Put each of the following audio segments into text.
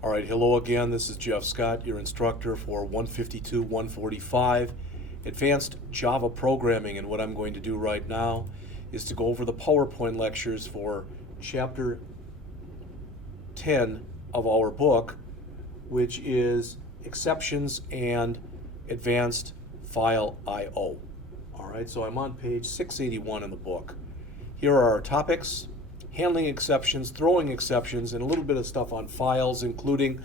All right, hello again. This is Jeff Scott, your instructor for 152-145 Advanced Java Programming. And what I'm going to do right now is to go over the PowerPoint lectures for Chapter 10 of our book, which is Exceptions and Advanced File I/O. All right, so I'm on page 681 in the book. Here are our topics: handling exceptions, throwing exceptions, and a little bit of stuff on files, including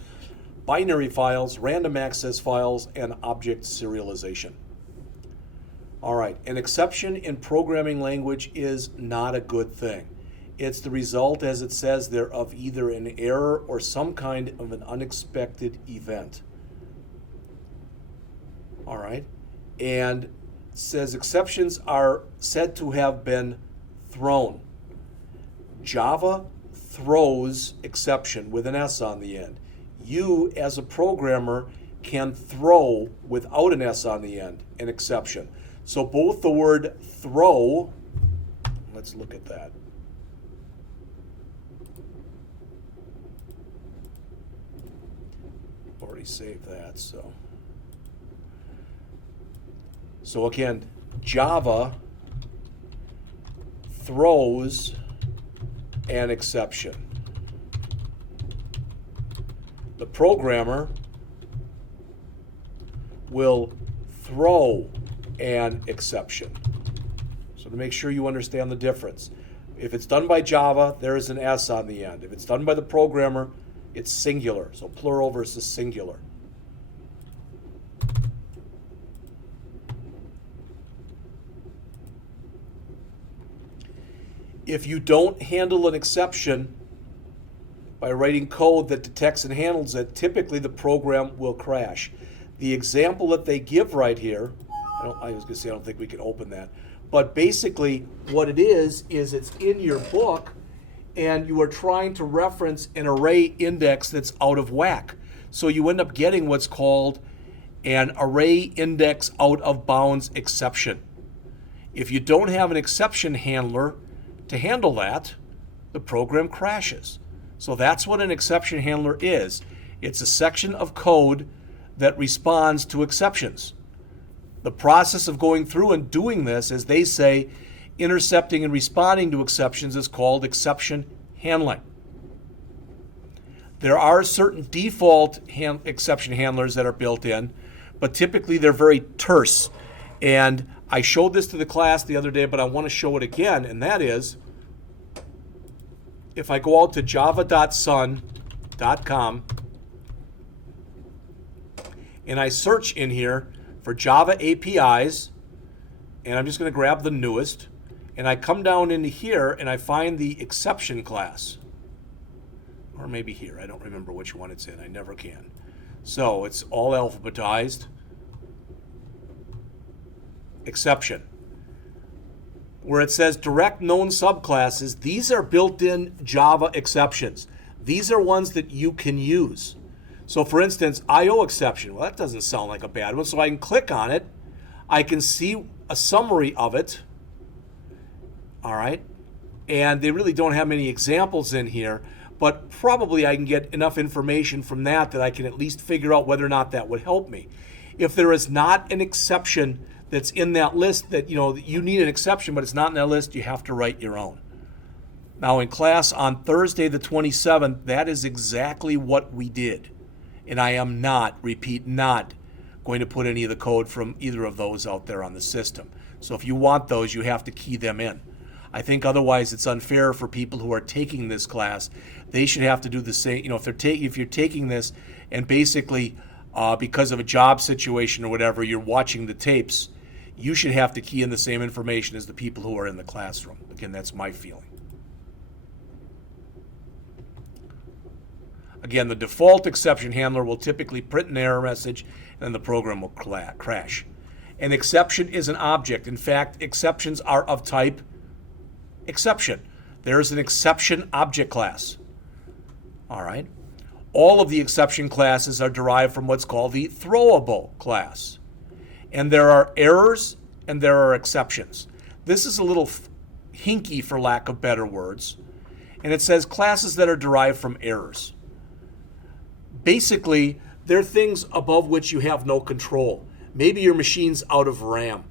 binary files, random access files, and object serialization. All right, an exception in programming language is not a good thing. It's the result, as it says there, of either an error or some kind of an unexpected event. All right, and it says exceptions are said to have been thrown. Java throws exception with an S on the end. You, as a programmer, can throw, without an S on the end, an exception. So both the word throw, let's look at that. Already saved that, so again, Java throws an exception. The programmer will throw an exception. So to make sure you understand the difference, if it's done by Java, there is an S on the end. If it's done by the programmer, it's singular. So plural versus singular. If you don't handle an exception by writing code that detects and handles it, typically the program will crash. The example that they give right here, I was going to say I don't think we can open that, but basically what it is it's in your book and you are trying to reference an array index that's out of whack. So you end up getting what's called an array index out of bounds exception. If you don't have an exception handler to handle that, the program crashes. So that's what an exception handler is. It's a section of code that responds to exceptions. The process of going through and doing this, as they say, intercepting and responding to exceptions, is called exception handling. There are certain default exception handlers that are built in, but typically they're very terse. And I showed this to the class the other day, but I want to show it again, and that is, if I go out to java.sun.com and I search in here for Java APIs, and I'm just going to grab the newest, and I come down into here and I find the exception class. Or maybe here, I don't remember which one it's in, I never can. So it's all alphabetized. Exception. Where it says direct known subclasses, these are built-in Java exceptions. These are ones that you can use. So for instance, IO exception, well, that doesn't sound like a bad one. So I can click on it. I can see a summary of it. All right. And they really don't have many examples in here, but probably I can get enough information from that I can at least figure out whether or not that would help me. If there is not an exception that's in that list that, you need an exception, but it's not in that list, you have to write your own. Now in class on Thursday the 27th, that is exactly what we did. And I am not going to put any of the code from either of those out there on the system. So if you want those, you have to key them in. I think otherwise it's unfair for people who are taking this class. They should have to do the same. If you're taking this and basically because of a job situation or whatever, you're watching the tapes, you should have to key in the same information as the people who are in the classroom. Again, that's my feeling. Again, the default exception handler will typically print an error message and then the program will crash. An exception is an object. In fact, exceptions are of type exception. There is an exception object class. All right. All of the exception classes are derived from what's called the throwable class. And there are errors and there are exceptions. This is a little hinky for lack of better words. And it says classes that are derived from errors. basically, they're things above which you have no control. Maybe your machine's out of RAM.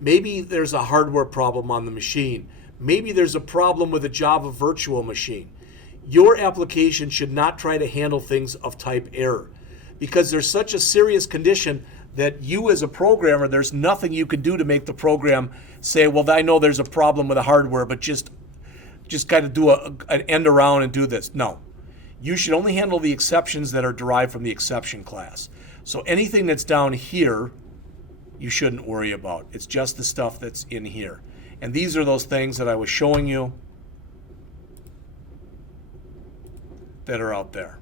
Maybe there's a hardware problem on the machine. Maybe there's a problem with a Java virtual machine. Your application should not try to handle things of type error, because there's such a serious condition that you as a programmer, there's nothing you can do to make the program say, well, I know there's a problem with the hardware, but just kind of do an end around and do this. No. You should only handle the exceptions that are derived from the exception class. So anything that's down here, you shouldn't worry about. It's just the stuff that's in here. And these are those things that I was showing you that are out there.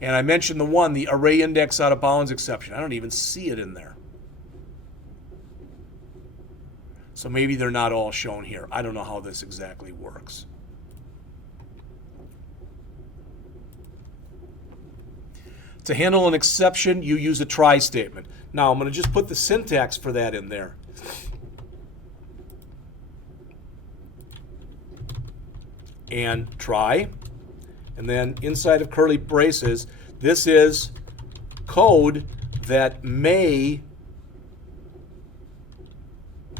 And I mentioned the array index out of bounds exception. I don't even see it in there. So maybe they're not all shown here. I don't know how this exactly works. To handle an exception, you use a try statement. Now, I'm going to just put the syntax for that in there. And try. And then inside of curly braces, this is code that may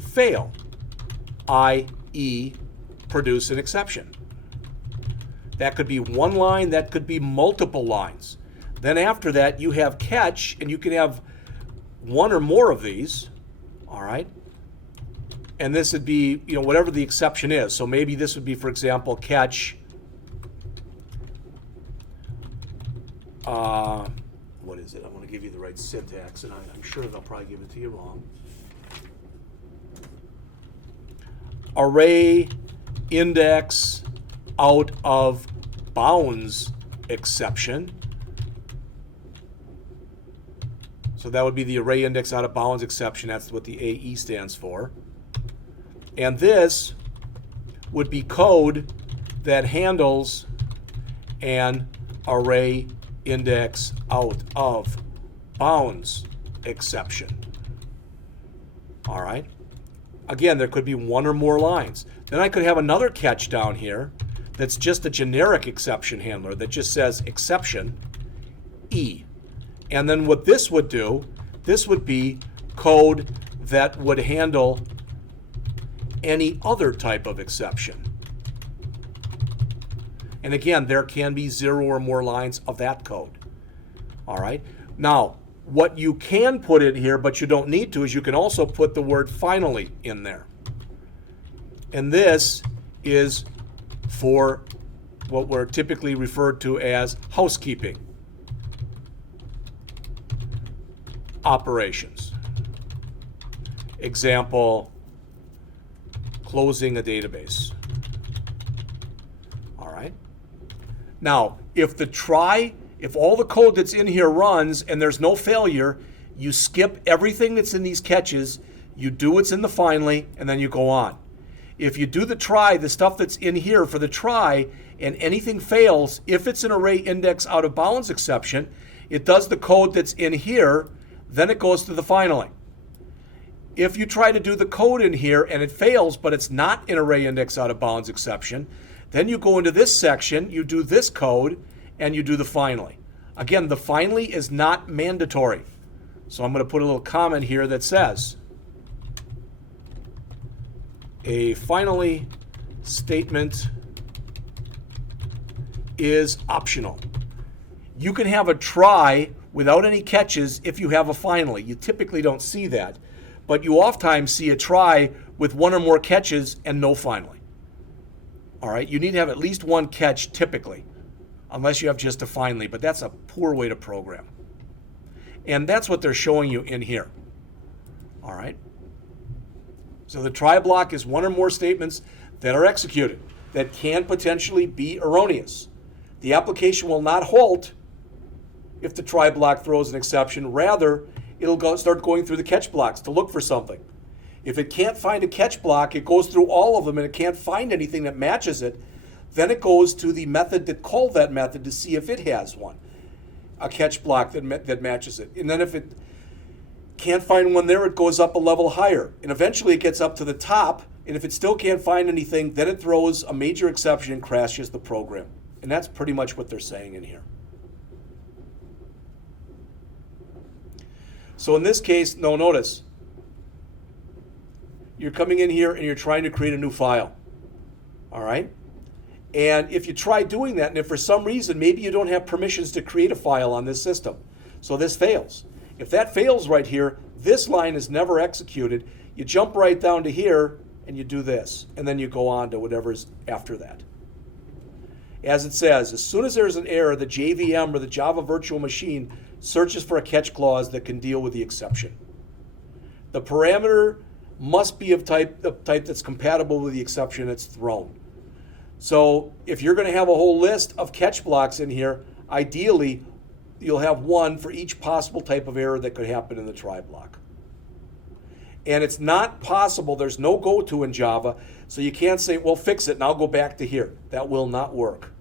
fail, i.e. produce an exception. That could be one line, that could be multiple lines. Then after that, you have catch, and you can have one or more of these, all right? And this would be, whatever the exception is. So maybe this would be, for example, catch, what is it? I want to give you the right syntax, and I'm sure they'll probably give it to you wrong. Array index out of bounds exception. So that would be the array index out of bounds exception. That's what the AE stands for. And this would be code that handles an array index out of bounds exception. All right. Again, there could be one or more lines. Then I could have another catch down here that's just a generic exception handler that just says exception E. And then what this would do, this would be code that would handle any other type of exception. And again, there can be 0 or more lines of that code. All right. Now, what you can put in here, but you don't need to, is you can also put the word finally in there. And this is for what we're typically referred to as housekeeping operations. Example, closing a database. All right. Now, if all the code that's in here runs and there's no failure, you skip everything that's in these catches, you do what's in the finally, and then you go on. If you do the try, the stuff that's in here for the try, and anything fails, if it's an array index out of bounds exception, it does the code that's in here, then it goes to the finally. If you try to do the code in here and it fails, but it's not an array index out of bounds exception, then you go into this section, you do this code, and you do the finally. Again, the finally is not mandatory. So I'm going to put a little comment here that says, a finally statement is optional. You can have a try without any catches if you have a finally. You typically don't see that, but you oftentimes see a try with one or more catches and no finally. All right, you need to have at least one catch typically, unless you have just a finally, but that's a poor way to program. And that's what they're showing you in here. All right. So the try block is one or more statements that are executed that can potentially be erroneous. The application will not halt if the try block throws an exception. Rather, it'll start going through the catch blocks to look for something. If it can't find a catch block, it goes through all of them and it can't find anything that matches it. Then it goes to the method that called that method to see if it has one, a catch block that matches it. And then if it can't find one there, it goes up a level higher. And eventually it gets up to the top, and if it still can't find anything, then it throws a major exception and crashes the program. And that's pretty much what they're saying in here. So in this case, no, notice, you're coming in here and you're trying to create a new file. All right? And if you try doing that, and if for some reason maybe you don't have permissions to create a file on this system, so this fails. If that fails right here, this line is never executed. You jump right down to here and you do this, and then you go on to whatever's after that. As it says, as soon as there's an error, the JVM or the Java Virtual Machine searches for a catch clause that can deal with the exception. The parameter must be of type that's compatible with the exception that's thrown. So if you're going to have a whole list of catch blocks in here, ideally you'll have one for each possible type of error that could happen in the try block. And it's not possible, there's no go-to in Java, so you can't say, well, fix it and I'll go back to here. That will not work.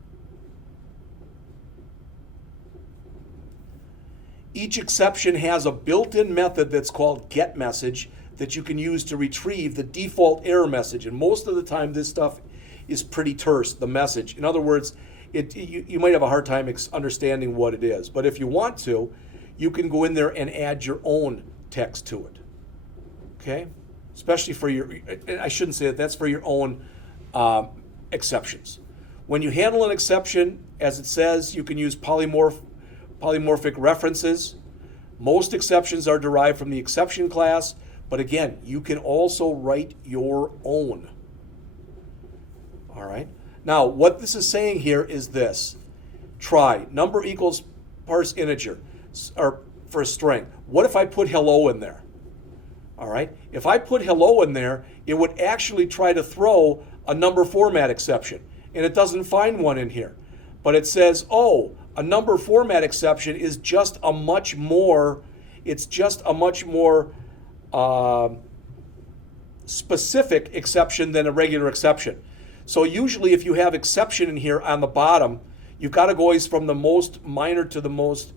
Each exception has a built-in method that's called getMessage that you can use to retrieve the default error message. And most of the time this stuff is pretty terse, the message. In other words, you might have a hard time understanding what it is. But if you want to, you can go in there and add your own text to it. Okay? Especially for your, I shouldn't say that, that's for your own exceptions. When you handle an exception, as it says, you can use polymorphic references. Most exceptions are derived from the exception class, but again, you can also write your own. All right? Now, what this is saying here is this. Try, number equals parse integer, or for a string. What if I put hello in there? All right? If I put hello in there, it would actually try to throw a number format exception, and it doesn't find one in here. But it says, oh, a number format exception is just a much more, specific exception than a regular exception. So usually if you have exception in here on the bottom, you've got to go always from the most minor to the most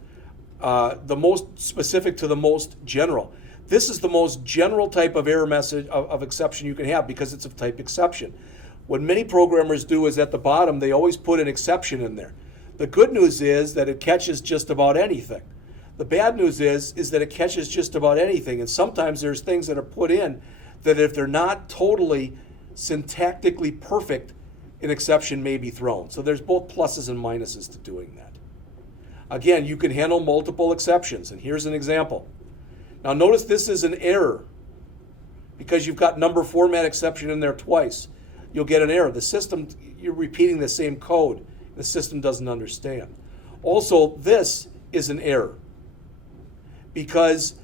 specific to the most general. This is the most general type of error message of exception you can have because it's of type exception. What many programmers do is at the bottom, they always put an exception in there. The good news is that it catches just about anything. The bad news is that it catches just about anything. And sometimes there's things that are put in that if they're not totally syntactically perfect, an exception may be thrown. So there's both pluses and minuses to doing that. Again, you can handle multiple exceptions. And here's an example. Now notice this is an error because you've got number format exception in there twice. You'll get an error. The system, you're repeating the same code. The system doesn't understand. Also, this is an error because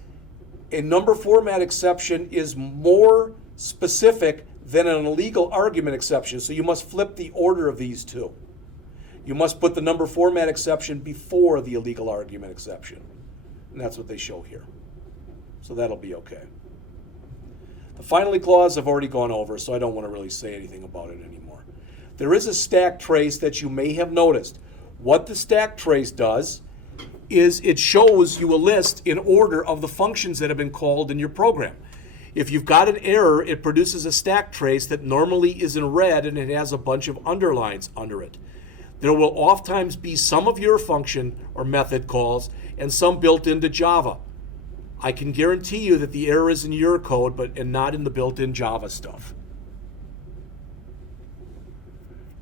a number format exception is more specific than an illegal argument exception. So you must flip the order of these two. You must put the number format exception before the illegal argument exception. And that's what they show here. So that'll be okay. The finally clause I've already gone over, so I don't want to really say anything about it anymore. There is a stack trace that you may have noticed. What the stack trace does is it shows you a list in order of the functions that have been called in your program. If you've got an error, it produces a stack trace that normally is in red and it has a bunch of underlines under it. There will oftentimes be some of your function or method calls and some built into Java. I can guarantee you that the error is in your code and not in the built-in Java stuff.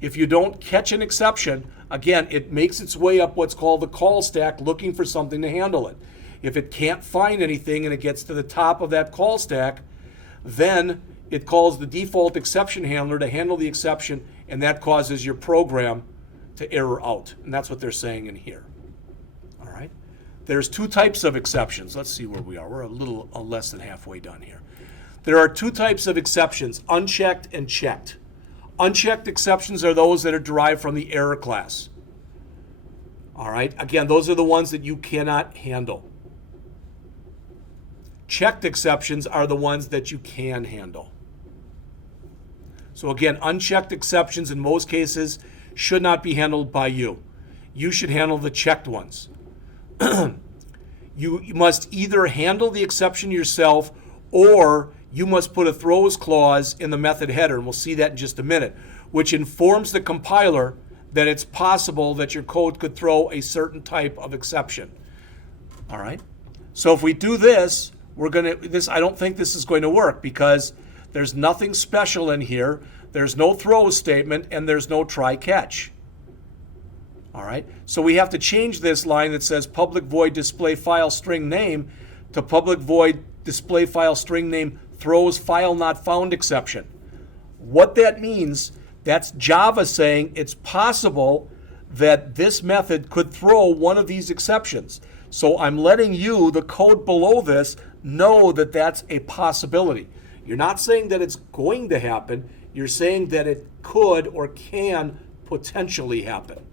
If you don't catch an exception, again, it makes its way up what's called the call stack looking for something to handle it. If it can't find anything and it gets to the top of that call stack, then it calls the default exception handler to handle the exception, and that causes your program to error out. And that's what they're saying in here. All right? There's two types of exceptions. Let's see where we are. We're a little less than halfway done here. There are two types of exceptions, unchecked and checked. Unchecked exceptions are those that are derived from the error class. All right? Again, those are the ones that you cannot handle. Checked exceptions are the ones that you can handle. So again, unchecked exceptions in most cases should not be handled by you. You should handle the checked ones. You must either handle the exception yourself or you must put a throws clause in the method header, and we'll see that in just a minute, which informs the compiler that it's possible that your code could throw a certain type of exception. All right? So if we do this, I don't think this is going to work because there's nothing special in here. There's no throw statement and there's no try catch. All right? So we have to change this line that says public void display file string name to public void display file string name throws file not found exception. What that means, that's Java saying it's possible that this method could throw one of these exceptions. So I'm letting you, the code below this, know that that's a possibility. You're not saying that it's going to happen. You're saying that it could or can potentially happen.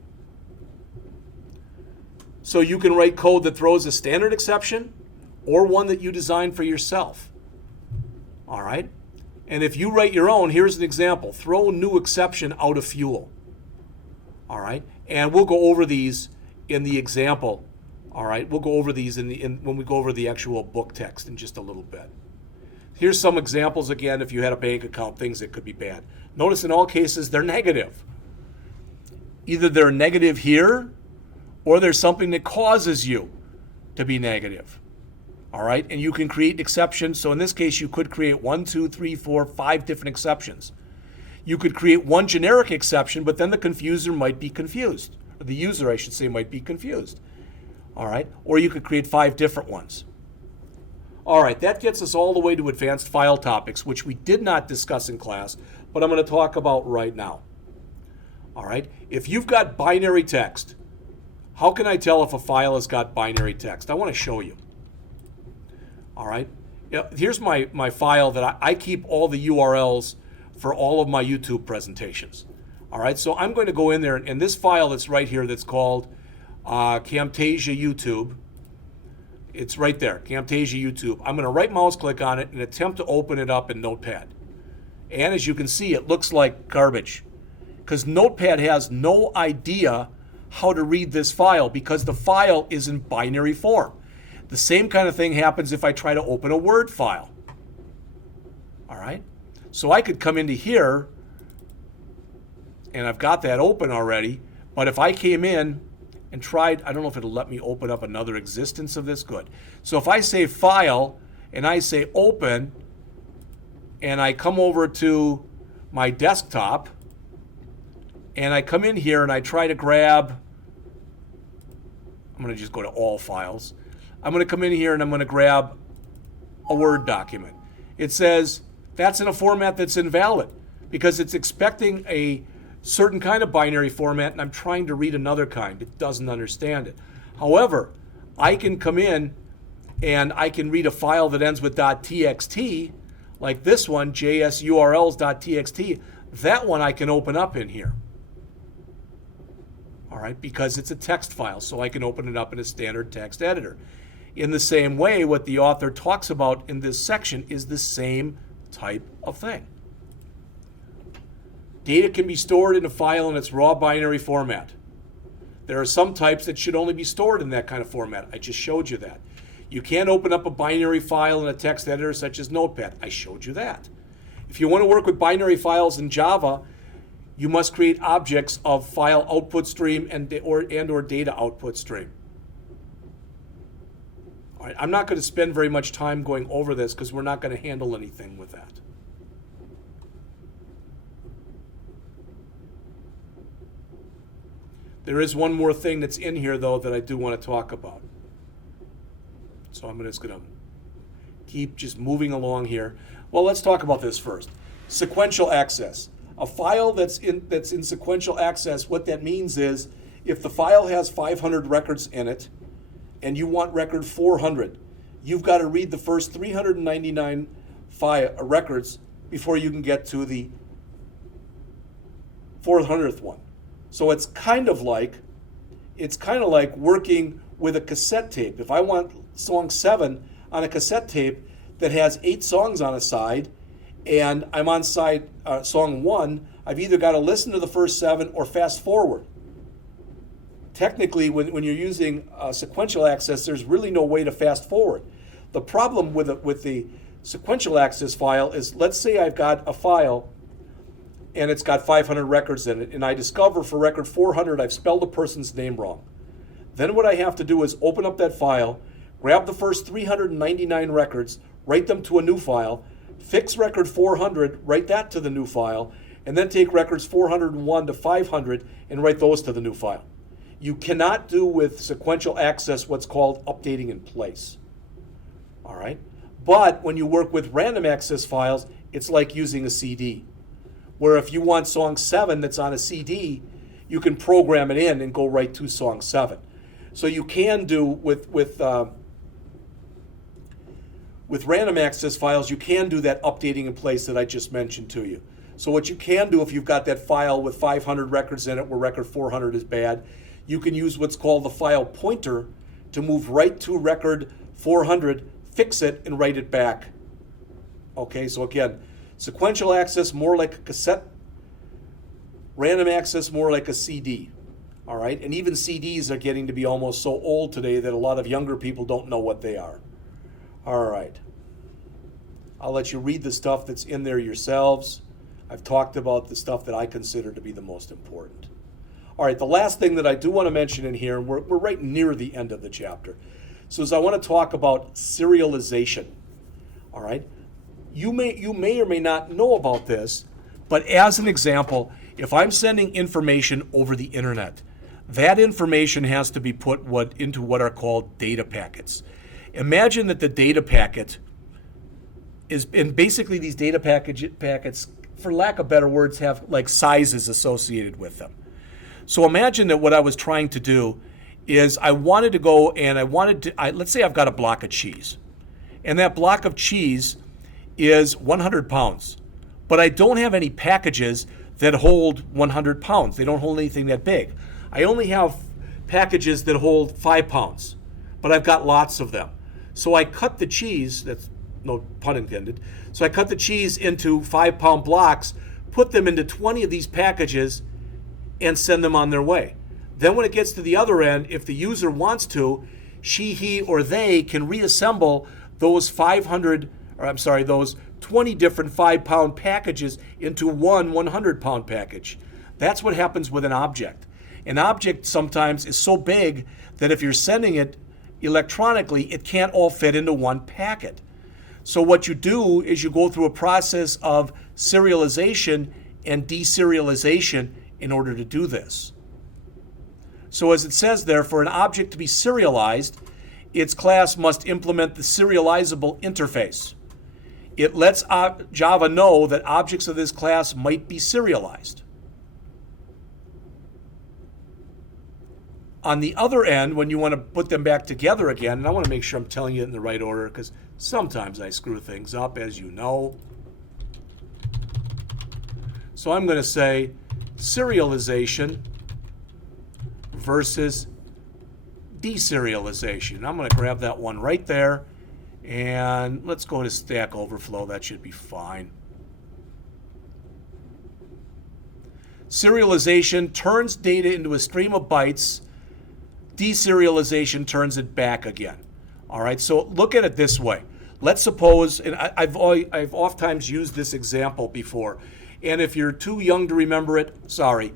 So you can write code that throws a standard exception or one that you design for yourself. All right? And if you write your own, here's an example. Throw new exception out of fuel. All right? And we'll go over these in the example. All right? We'll go over these when we go over the actual book text in just a little bit. Here's some examples again if you had a bank account, things that could be bad. Notice in all cases they're negative. Either they're negative here or there's something that causes you to be negative. All right? And you can create exceptions. So in this case, you could create 1, 2, 3, 4, 5 different exceptions. You could create one generic exception, but then the confuser might be confused. Or the user, I should say, might be confused. All right? Or you could create 5 different ones. All right, that gets us all the way to advanced file topics, which we did not discuss in class, but I'm going to talk about right now. All right? If you've got binary text, how can I tell if a file has got binary text? I want to show you. All right? Here's my file that I keep all the URLs for all of my YouTube presentations. All right? So I'm going to go in there, and this file that's right here that's called Camtasia YouTube, it's right there, Camtasia YouTube. I'm going to right mouse click on it and attempt to open it up in Notepad. And as you can see, it looks like garbage because Notepad has no idea how to read this file because the file is in binary form. The same kind of thing happens if I try to open a Word file. All right? So I could come into here, and I've got that open already, but if I came in and tried, I don't know if it'll let me open up another existence of this. Good. So if I say File, and I say Open, and I come over to my desktop, and I come in here and I try to grab, I'm going to just go to All Files. I'm going to come in here and I'm going to grab a Word document. It says that's in a format that's invalid because it's expecting a certain kind of binary format and I'm trying to read another kind. It doesn't understand it. However, I can come in and I can read a file that ends with .txt, like this one, jsurls.txt. That one I can open up in here. All right, because it's a text file, so I can open it up in a standard text editor. In the same way, what the author talks about in this section is the same type of thing. Data can be stored in a file in its raw binary format. There are some types that should only be stored in that kind of format. I just showed you that. You can't open up a binary file in a text editor such as Notepad. I showed you that. If you want to work with binary files in Java, you must create objects of file output stream and or data output stream. All right, I'm not going to spend very much time going over this because we're not going to handle anything with that. There is one more thing that's in here, though, that I do want to talk about. So I'm just going to keep just moving along here. Well, let's talk about this first. Sequential access. A file that's in sequential access, what that means is if the file has 500 records in it and you want record 400, you've got to read the first 399 records before you can get to the 400th one. So it's kind of like working with a cassette tape. If I want song 7 on a cassette tape that has 8 songs on a side, and I'm on side song 1, I've either got to listen to the first 7 or fast forward. Technically, when you're using sequential access, there's really no way to fast forward. The problem with the sequential access file is, let's say I've got a file and it's got 500 records in it, and I discover for record 400 I've spelled a person's name wrong. Then what I have to do is open up that file, grab the first 399 records, write them to a new file, fix record 400, write that to the new file, and then take records 401 to 500 and write those to the new file. You cannot do with sequential access what's called updating in place. All right? But when you work with random access files, it's like using a CD, where if you want song 7 that's on a CD, you can program it in and go right to song 7. So you can do with random access files, you can do that updating in place that I just mentioned to you. So what you can do if you've got that file with 500 records in it where record 400 is bad, you can use what's called the file pointer to move right to record 400, fix it, and write it back. Okay, so again, sequential access more like a cassette, random access more like a CD. All right, and even CDs are getting to be almost so old today that a lot of younger people don't know what they are. All right, I'll let you read the stuff that's in there yourselves. I've talked about the stuff that I consider to be the most important. All right, the last thing that I do want to mention in here, and we're right near the end of the chapter, so is I want to talk about serialization. All right, you may or may not know about this, but as an example, if I'm sending information over the internet, that information has to be put into what are called data packets. Imagine that the data packet is, and basically these data packets, for lack of better words, have like sizes associated with them. So imagine that what I was trying to do is I wanted to go and let's say I've got a block of cheese, and that block of cheese is 100 pounds, but I don't have any packages that hold 100 pounds. They don't hold anything that big. I only have packages that hold 5 pounds, but I've got lots of them. So I cut the cheese, that's no pun intended, so I cut the cheese into 5-pound blocks, put them into 20 of these packages, and send them on their way. Then when it gets to the other end, if the user wants to, she, he, or they can reassemble those 20 different 5-pound packages into one 100-pound package. That's what happens with an object. An object sometimes is so big that if you're sending it electronically, it can't all fit into one packet. So what you do is you go through a process of serialization and deserialization in order to do this. So as it says there, for an object to be serialized, its class must implement the serializable interface. It lets Java know that objects of this class might be serialized. On the other end, when you want to put them back together again, and I want to make sure I'm telling you it in the right order because sometimes I screw things up, as you know. So I'm going to say serialization versus deserialization. I'm going to grab that one right there, and let's go to Stack Overflow. That should be fine. Serialization turns data into a stream of bytes. Deserialization turns it back again. All right, so look at it this way. Let's suppose, and I've oftentimes used this example before, and if you're too young to remember it, sorry,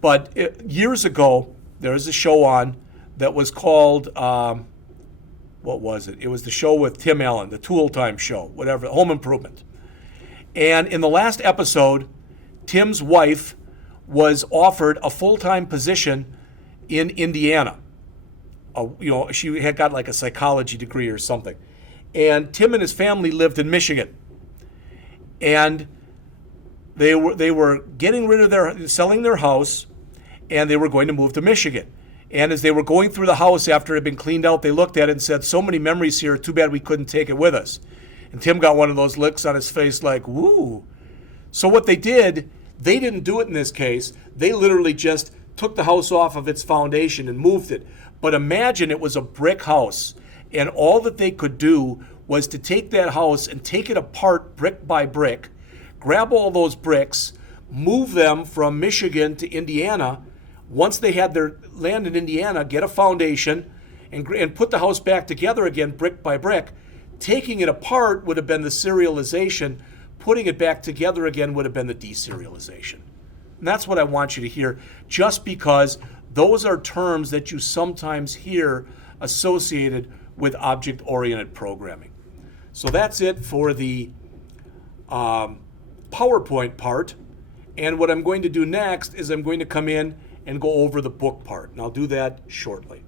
but years ago, there was a show on that was called, what was it? It was the show with Tim Allen, the Tool Time show, whatever, Home Improvement. And in the last episode, Tim's wife was offered a full-time position in Indiana. She had got like a psychology degree or something. And Tim and his family lived in Michigan. And they were getting rid of selling their house, and they were going to move to Michigan. And as they were going through the house after it had been cleaned out, they looked at it and said, "So many memories here, too bad we couldn't take it with us." And Tim got one of those looks on his face like, woo. So what they did, they didn't do it in this case. They literally just took the house off of its foundation and moved it. But imagine it was a brick house, and all that they could do was to take that house and take it apart brick by brick, grab all those bricks, move them from Michigan to Indiana. Once they had their land in Indiana, get a foundation and put the house back together again brick by brick. Taking it apart would have been the serialization. putting it back together again would have been the deserialization. And that's what I want you to hear, just because those are terms that you sometimes hear associated with object-oriented programming. So that's it for the PowerPoint part. And what I'm going to do next is I'm going to come in and go over the book part. And I'll do that shortly.